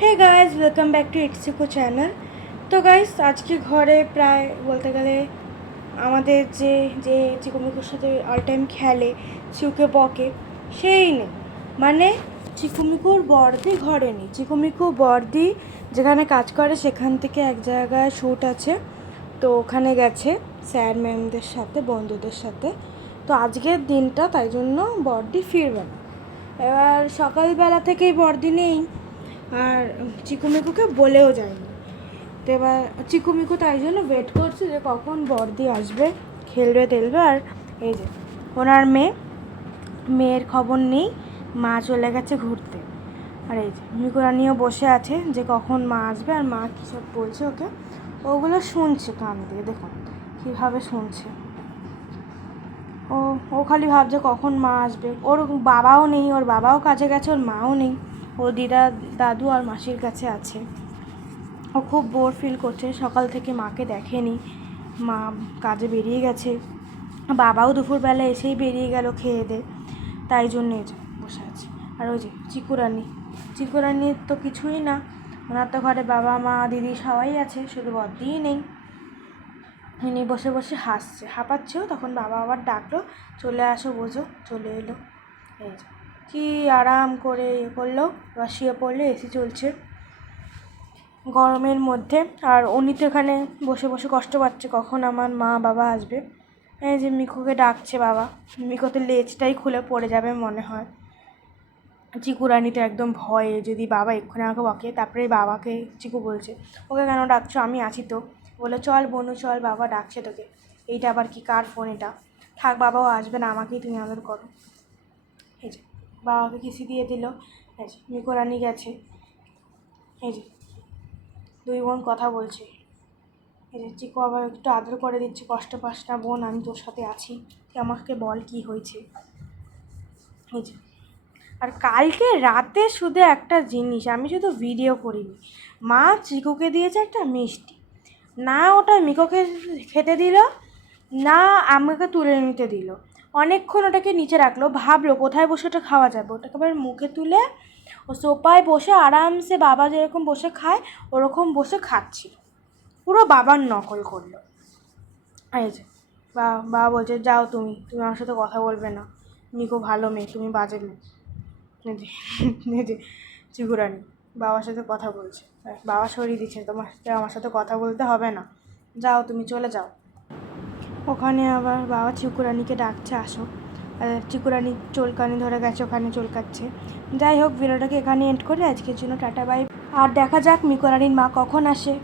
Hey guys welcome back to ইটসিকো channel তো guys আজকে ঘরে প্রায় বলতে গেলে আমাদের যে যে চিকুমিকুর সাথে অল টাইম খেলে চিউকে বকে, সেই নেই। মানে চিকুমিকুর বর্দি ঘরে নেই। চিকুমিকু বর্দি যেখানে কাজ করে, সেখান থেকে এক জায়গায় শ্যুট আছে। তো ওখানে গেছে স্যার ম্যামদের সাথে, বন্ধুদের সাথে। তো আজকের দিনটা তাই জন্য বর্দি ফিরবে না। এবার সকালবেলা থেকেই বর্দি নেই। আর চিকুমিকুকে বলেও যায়নি। তো এবার চিকুমিকু তাই জন্য ওয়েট করছে যে কখন বর্দি আসবে, খেলবে তেলবে আর এই যে, ওনার মেয়ে, মেয়ের খবর নেই, মা চলে গেছে ঘুরতে। আর এই যে মিকুরানিও বসে আছে যে কখন মা আসবে আর মা কী সব বলছে ওকে। ওগুলো শুনছে কান দিয়ে, দেখুন কীভাবে শুনছে। ও ও খালি ভাবছে কখন মা আসবে। ওর বাবাও নেই, ওর বাবাও কাজে গেছে, ওর মাও নেই। ও দিদা দাদু আর মাসির কাছে আছে। ও খুব বোর ফিল করছে, সকাল থেকে মাকে দেখেনি। মা কাজে বেরিয়ে গেছে। বাবাও দুপুরবেলা এসেই বেরিয়ে গেল খেয়ে দে। তাই জন্য বসে আছে। আর ওই যে চিকুরানি চিকুরানির তো কিছুই না। ওনার তো ঘরে বাবা, মা, দিদি সবাই আছে, শুধু বদ্দিই নেই। ইনি বসে বসে হাসছে। হাঁপাচ্ছেও, তখন বাবা আবার ডাকলো, চলে আসো বোঝো। চলে এলো। এই যে। কি আরাম করে ইয়ে করল এবার শুয়ে পড়লে এসি চলছে। গরমের মধ্যে। আর উনি তো এখানে বসে বসে কষ্ট পাচ্ছে, কখন আমার মা বাবা আসবে। হ্যাঁ যে মিকুকে ডাকছে বাবা। মিকু তো লেজটাই খুলে পড়ে যাবে মনে হয়। চিকুরানি তো একদম ভয়ে, যদি বাবা এক্ষুনি আমাকে বকে, তারপরে বাবাকে চিকু বলছে, ওকে কেন ডাকছো? আমি আছি তো। বলে, চল বনু, চল বাবা, ডাকছে তোকে। এইটা আবার কি, কার ফোন এটা? থাক, বাবাও আসবে না, আমাকেই তুমি আদর করো। এই যে। বাবাকে কিসি দিয়ে দিল। এই যে মিকোরানি গেছে। এই যে, দুই বোন কথা বলছে। এই যে, চিকু আবার একটু আদর করে দিচ্ছে, কষ্ট পাস না বোন, আমি তোর সাথে আছি। তুই আমাকে বল কি হয়েছে? এই যে, আর কালকে রাতে শুধু একটা জিনিস, আমি শুধু ভিডিও করিনি। মা চিকুকে দিয়েছে একটা মিষ্টি। না, ওটা মিকোকে খেতে দিল না, আমাকে তুলে নিতে দিল। অনেকক্ষণ ওটাকে নিচে রাখল। ভাবলো, কোথায় বসে ওটা খাওয়া যাবে? ওটাকে এবার মুখে তুলে ও সোপায় বসে আরামসে বাবা যেরকম বসে খায়, ওরকম বসে খাচ্ছিল। পুরো বাবার নকল করল। এই যে বাবা বলছে, যাও তুমি তুমি আমার সাথে কথা বলবে না। মিকো ভালো মেয়ে, তুমি বাজে মেয়ে। যে চিগুরানি বাবার সাথে কথা বলছে। বাবা সরিয়ে দিচ্ছে, তোমার আমার সাথে কথা বলতে হবে না। যাও তুমি চলে যাও। ওখানে আবার বাবা চিকুরানিকে ডাকছে, আসো। চিকুরানি চুলকানি ধরে গেছে, ওখানে চুলকাচ্ছে। যাই হোক, ভিডিওটাকে এখানে এন্ড করে। আজকের জন্য টাটা বাই আর দেখা যাক, মিকোরানির মা কখন আসে।